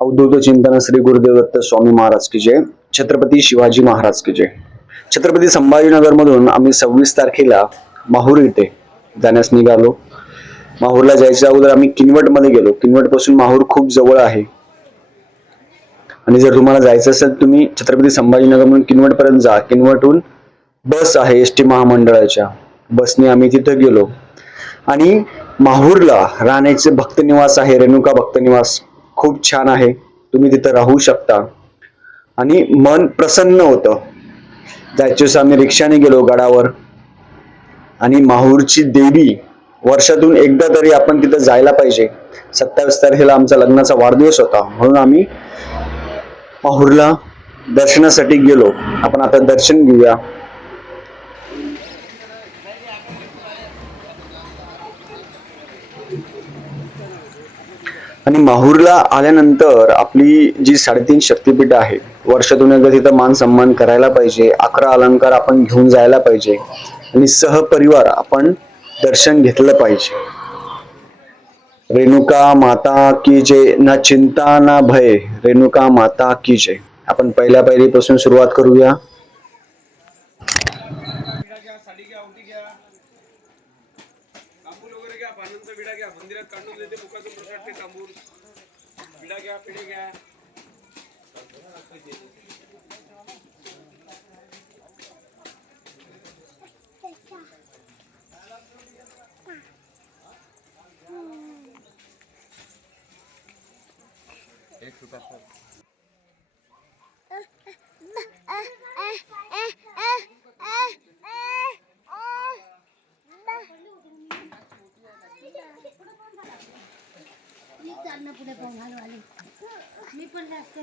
अवधूत चिंतन श्री गुरुदेव दत्त स्वामी महाराज की जय. छत्रपती शिवाजी महाराज की जय. छत्रपती संभाजीनगर मधून आम्ही सव्वीस तारखेला माहूर इथे जाण्यास निघालो. माहूरला जायच्या अगोदर आम्ही किनवटमध्ये गेलो. किनवटपासून माहूर खूप जवळ आहे. आणि जर तुम्हाला जायचं असेल तुम्ही छत्रपती संभाजीनगर म्हणून किनवट पर्यंत जा. किनवटहून बस आहे एस टी महामंडळाच्या. बसने आम्ही तिथं गेलो. आणि माहूरला राहण्याचे भक्त निवास आहे रेणुका भक्त निवास. खूप छान आहे. तुम्ही तिथं राहू शकता. आणि मन प्रसन्न होतं. जायच्या आम्ही रिक्षाने गेलो गडावर. आणि माहूरची देवी वर्षातून एकदा तरी आपण तिथं जायला पाहिजे. सत्तावीस तारखेला आमचा लग्नाचा वाढदिवस होता. म्हणून आम्ही माहूरला दर्शनासाठी गेलो. आपण आता दर्शन घेऊया. आणि माहूरला आल्यानंतर आपली जी साडेतीन शक्तिपीठ आहे वर्षातून एकदा तिथं मान सन्मान करायला पाहिजे अकरा अलंकार आपण घेऊन जायला पाहिजे आणि सहपरिवार आपण दर्शन घेतलं पाहिजे. रेणुका माता की जय ना चिंता ना भय रेणुका माता की जय. आपण पहिल्या पहिलीपासून सुरुवात करूया. एक चालणं पुढे पाहून घालू आले मी पण असते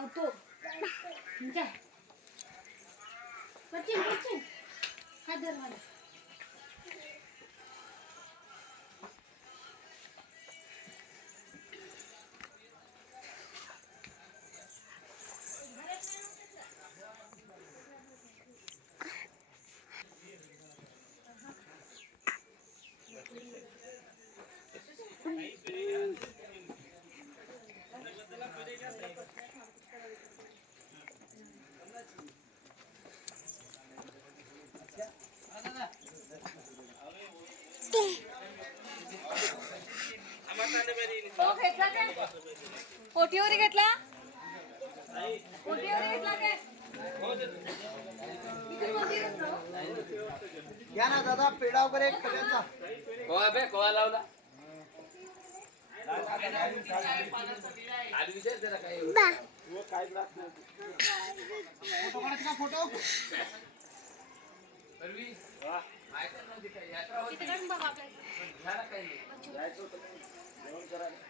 लावतो जा पटचिन पटचिन हा धर मला तो घेतला काय ओटीवर घेतला? ओटीवर घेतला काय? इथे मंदिरच ना हो. घ्या ना दादा पेढा वगैरे एक सगळ्यांचा फोटो काढायचा का फोटो तिथे काढून बघ आपल्या बाबा इथे बसून बघ.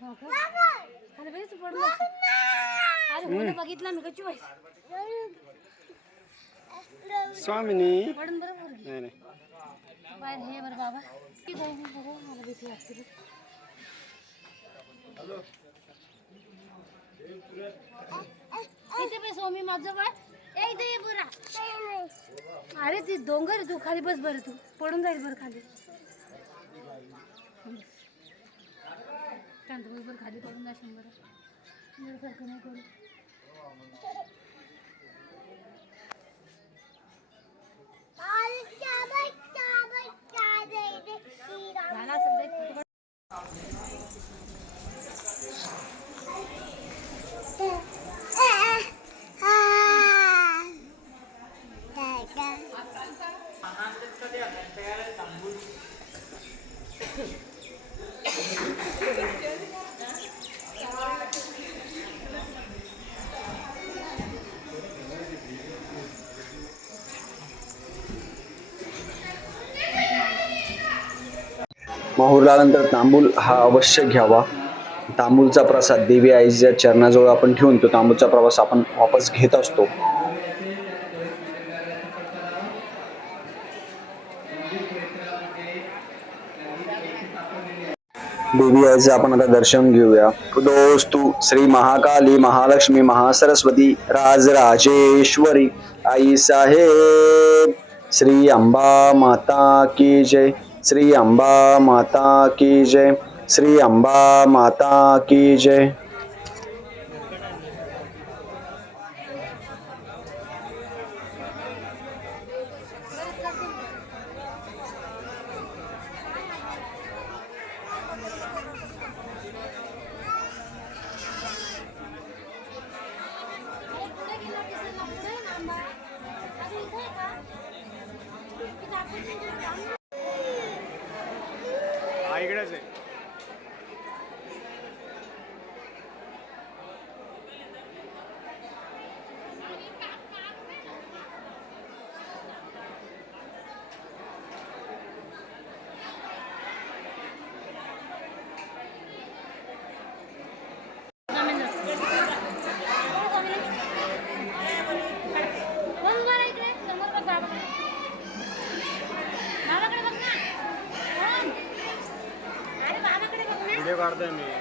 अरे बाई, तू पडून बस. हो बघितला मी स्वामिनी. पडून बरोबर नाही नाही. बाहेर हे बरं बाबा. ती जाऊ मी बघू मला भीती वाटते. इथे स्वामी माझं ए इथे ये बुरा. अरे ती डोंगर आहे, तू. खाली बस बरं तू. पडून जाईल बरं खाली. शांत बस बरं खाली पडून जाशील बरं एवढ्यासारखं नाही करू. झाला असेल तांबूल हा अवश्य घ्यावा. तांबूलचा प्रसाद देवी आईच्या चरणाजवळ आपण ठेवून तो तांबूलचा प्रवास आपण वापस घेत असतो. देवी आईचं आपण आता दर्शन घेऊया. दोस्तू श्री महाकाली महालक्ष्मी महासरस्वती राजराजेश्वरी आई साहेब श्री अंबा माता की जय. श्री अंबा माता की जय। श्री अंबा माता की जय। আছে बाबाकडे बघ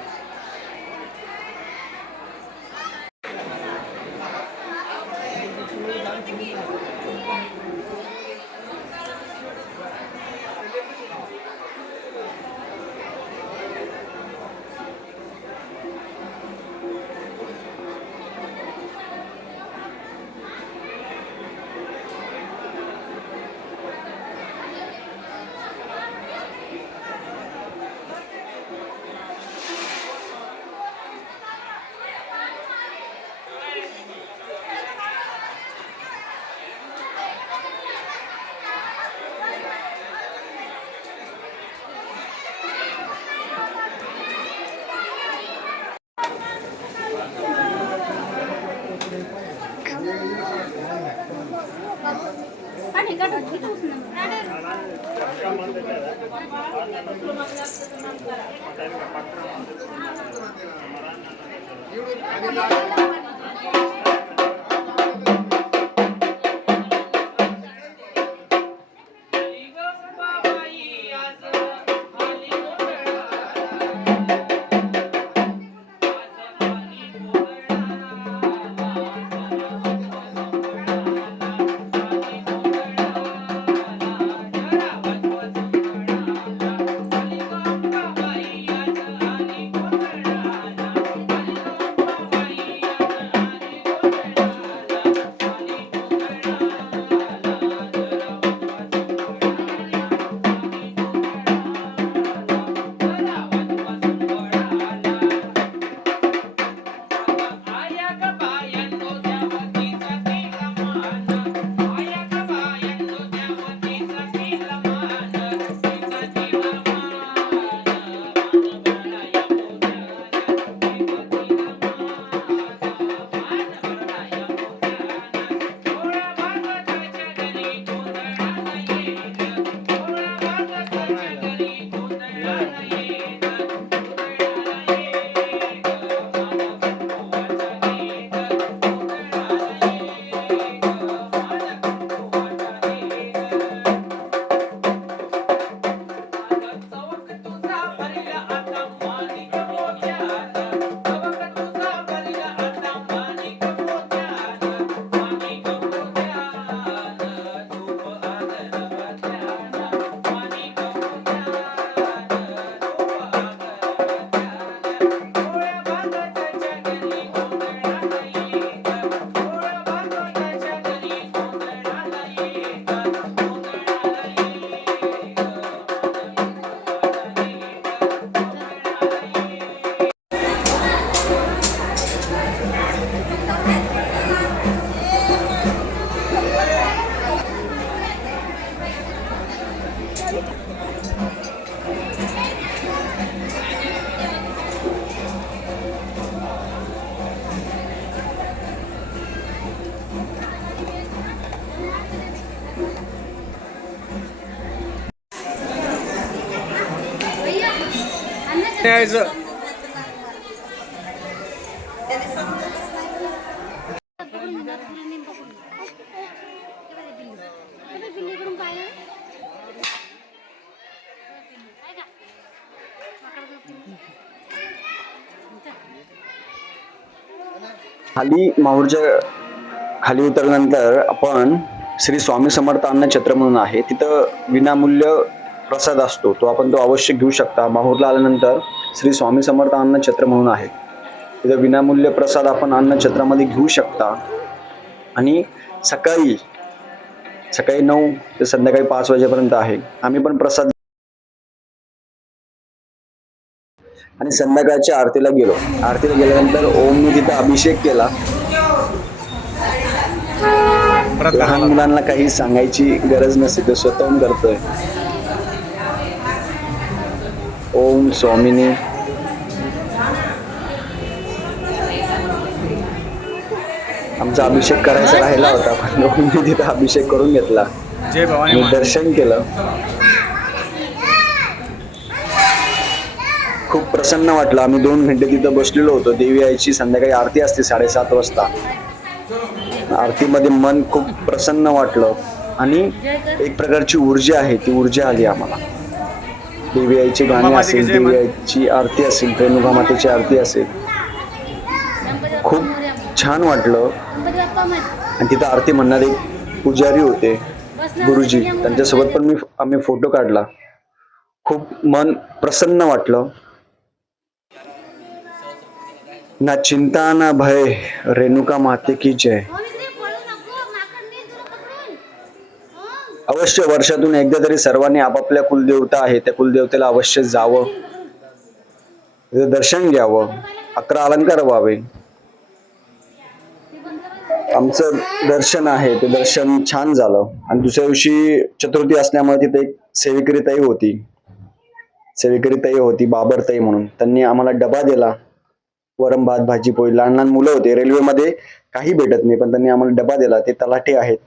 Obrigado. बिल्ली. खाली माहूरच्या खाली उतरल्यानंतर आपण श्री स्वामी समर्थ अन्न छत्र म्हणून आहे तिथं विनामूल्य प्रसाद असतो तो आपण तो अवश्य घेऊ शकता. माहूरला आल्यानंतर श्री स्वामी समर्थ अन्नछत्र म्हणून आहे. तिथं विनामूल्य प्रसाद आपण अन्नछत्रामध्ये घेऊ शकता. आणि सकाळी सकाळी नऊ ते संध्याकाळी पाच वाजेपर्यंत आहे. आम्ही पण प्रसाद आणि संध्याकाळच्या आरतीला गेलो. आरतीला गेल्यानंतर ओमने तिथं अभिषेक केला. लहान मुलांना काही सांगायची गरज नसते ते स्वतःहून करतोय. ओम स्वामिनी। आमचा अभिषेक करायचा राहिला होता पण ओमने तिथं अभिषेक करून घेतला. दर्शन केलं. खूप प्रसन्न वाटलं. आम्ही दोन घंटे तिथं बसलेलो होतो. देवी आईची संध्याकाळी आरती असते साडेसात वाजता. आरतीमध्ये मन खूप प्रसन्न वाटलं. आणि एक प्रकारची ऊर्जा आहे ती ऊर्जा आली आम्हाला. देवी आईची गाणी असेल देवी आईची आरती असेल रेणुका मातेची आरती असेल खूप. छान वाटलं. आणि तिथं आरती म्हणणारे पुजारी होते गुरुजी त्यांच्यासोबत पण मी आम्ही फोटो काढला खूप मन प्रसन्न वाटलं ना चिंता ना भय रेणुका माते की जय अवश्य वर्षातून एकदा तरी सर्वांनी आपापल्या कुलदेवता आहे त्या कुलदेवतेला अवश्य जावं. तिथं दर्शन घ्यावं. अकरा अलंकार व्हावे. आमचं दर्शन आहे. ते दर्शन छान झालं. आणि दुसऱ्या दिवशी चतुर्थी असल्यामुळे तिथे एक सेविकरी ताई होती. सेविकरी ताई होती बाबर ताई म्हणून. त्यांनी आम्हाला डबा दिला. वरम भात भाजी पोळी. लहान लहान मुलं होते. रेल्वेमध्ये काही भेटत नाही पण त्यांनी आम्हाला डबा दिला. ते तलाठी आहेत.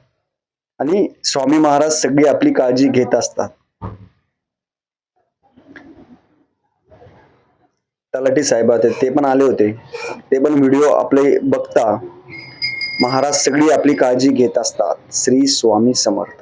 आणि स्वामी महाराज सगळी आपली काळजी घेत असतात. तलाठी साहेब आहेत ते पण आले होते. ते पण व्हिडिओ आपले बघता. महाराज सगळी आपली काळजी घेत असतात. श्री स्वामी समर्थ.